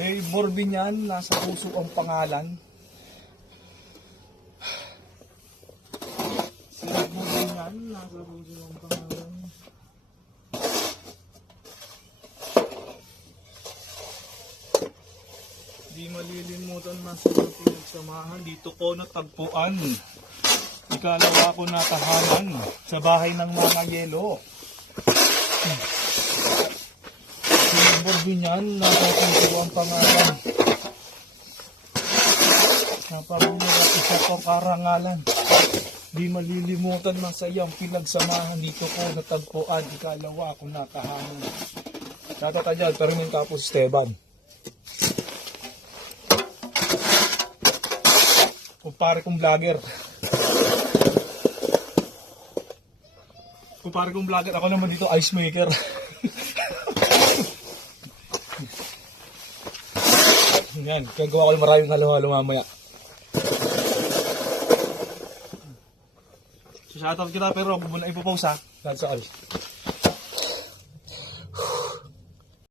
Kay Borbinian, nasa puso ang pangalan. Si Borbinian, nasa puso ang pangalan. Di malilimutan na sa pinagsamahan. Dito ko natagpuan. Ikalawa ko natahanan sa bahay ng mga yelo. Borbinian, napapuso ang pangalan. Napabulat isa ko karangalan. Di malilimutan masayang pinagsamahan. Dito ko natagpuan. Ikalawa ko natahanan. Natatadyan, pero yung tapos Esteban. Kumpare kong vlogger. Kumpare kong vlogger. Ako naman dito, ice maker. Yan, gagawa ko ng maraming halo-halo mamaya. So shoutout kita pero huwag mo na ipopause ha. Dahil sa